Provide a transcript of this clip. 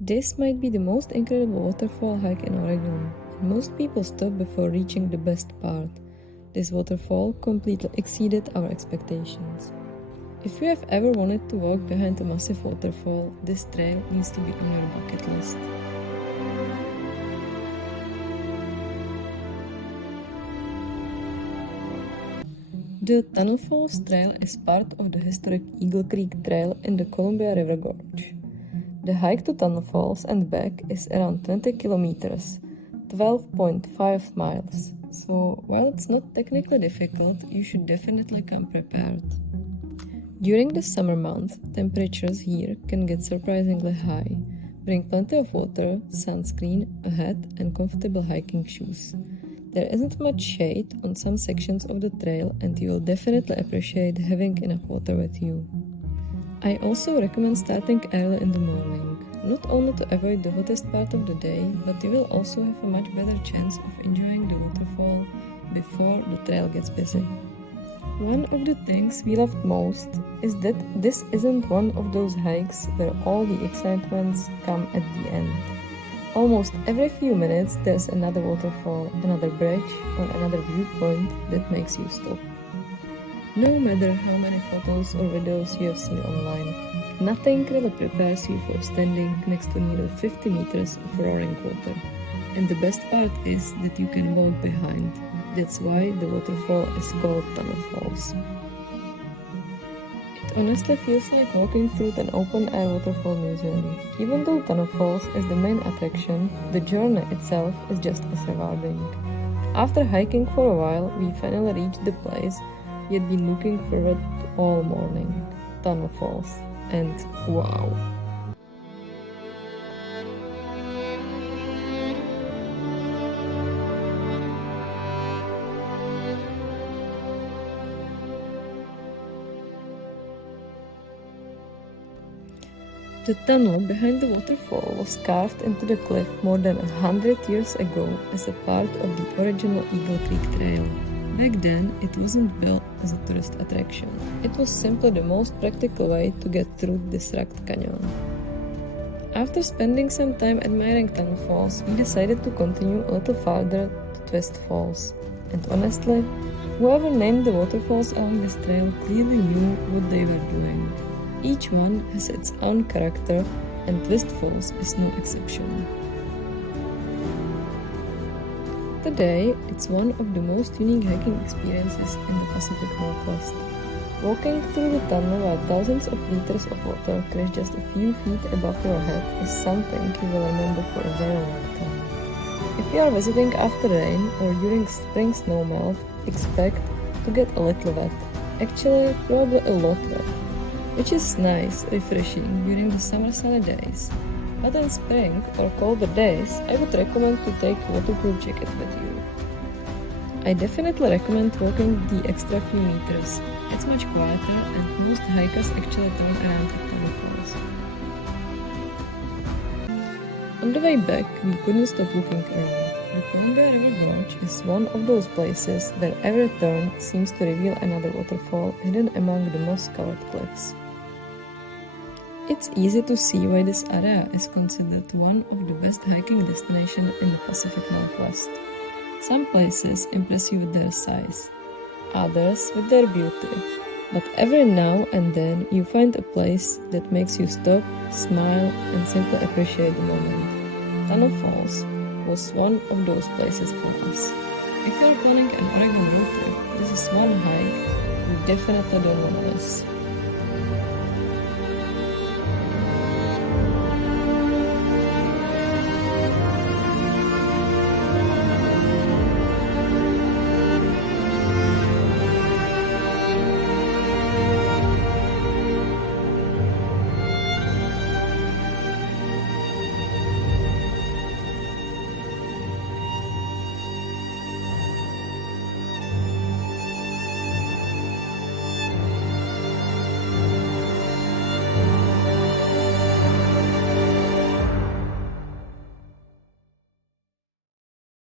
This might be the most incredible waterfall hike in Oregon, and most people stop before reaching the best part. This waterfall completely exceeded our expectations. If you have ever wanted to walk behind a massive waterfall, this trail needs to be on your bucket list. The Tunnel Falls Trail is part of the historic Eagle Creek Trail in the Columbia River Gorge. The hike to Tunnel Falls and back is around 20 kilometers, 12.5 miles, so while it's not technically difficult, you should definitely come prepared. During the summer months, temperatures here can get surprisingly high. Bring plenty of water, sunscreen, a hat, and comfortable hiking shoes. There isn't much shade on some sections of the trail, and you will definitely appreciate having enough water with you. I also recommend starting early in the morning, not only to avoid the hottest part of the day, but you will also have a much better chance of enjoying the waterfall before the trail gets busy. One of the things we loved most is that this isn't one of those hikes where all the excitements come at the end. Almost every few minutes there's another waterfall, another bridge, or another viewpoint that makes you stop. No matter how many photos or videos you have seen online, nothing really prepares you for standing next to nearly 50 meters of roaring water. And the best part is that you can walk behind. That's why the waterfall is called Tunnel Falls. It honestly feels like walking through an open-air waterfall museum. Even though Tunnel Falls is the main attraction, the journey itself is just as rewarding. After hiking for a while, we finally reached the place we had been looking forward to all morning, Tunnel Falls, and wow! The tunnel behind the waterfall was carved into the cliff more than 100 years ago as a part of the original Eagle Creek Trail. Back then, it wasn't built as a tourist attraction. It was simply the most practical way to get through this rugged canyon. After spending some time admiring Tunnel Falls, we decided to continue a little farther to Twist Falls. And honestly, whoever named the waterfalls along this trail clearly knew what they were doing. Each one has its own character, and Twist Falls is no exception. Today, it's one of the most unique hiking experiences in the Pacific Northwest. Walking through the tunnel while thousands of liters of water crash just a few feet above your head is something you will remember for a very long time. If you are visiting after rain or during spring snowmelt, expect to get a little wet. Actually, probably a lot wet, which is nice, refreshing during the summer sunny days. But in spring or colder days, I would recommend to take a waterproof jacket with you. I definitely recommend walking the extra few meters. It's much quieter and most hikers actually turn around at Tunnel Falls. On the way back, we couldn't stop looking around. The Columbia River Gorge is one of those places where every turn seems to reveal another waterfall hidden among the moss-covered cliffs. It's easy to see why this area is considered one of the best hiking destinations in the Pacific Northwest. Some places impress you with their size, others with their beauty, but every now and then you find a place that makes you stop, smile, and simply appreciate the moment. Tunnel Falls was one of those places for us. If you're planning an Oregon road trip, this is one hike you definitely don't want to miss.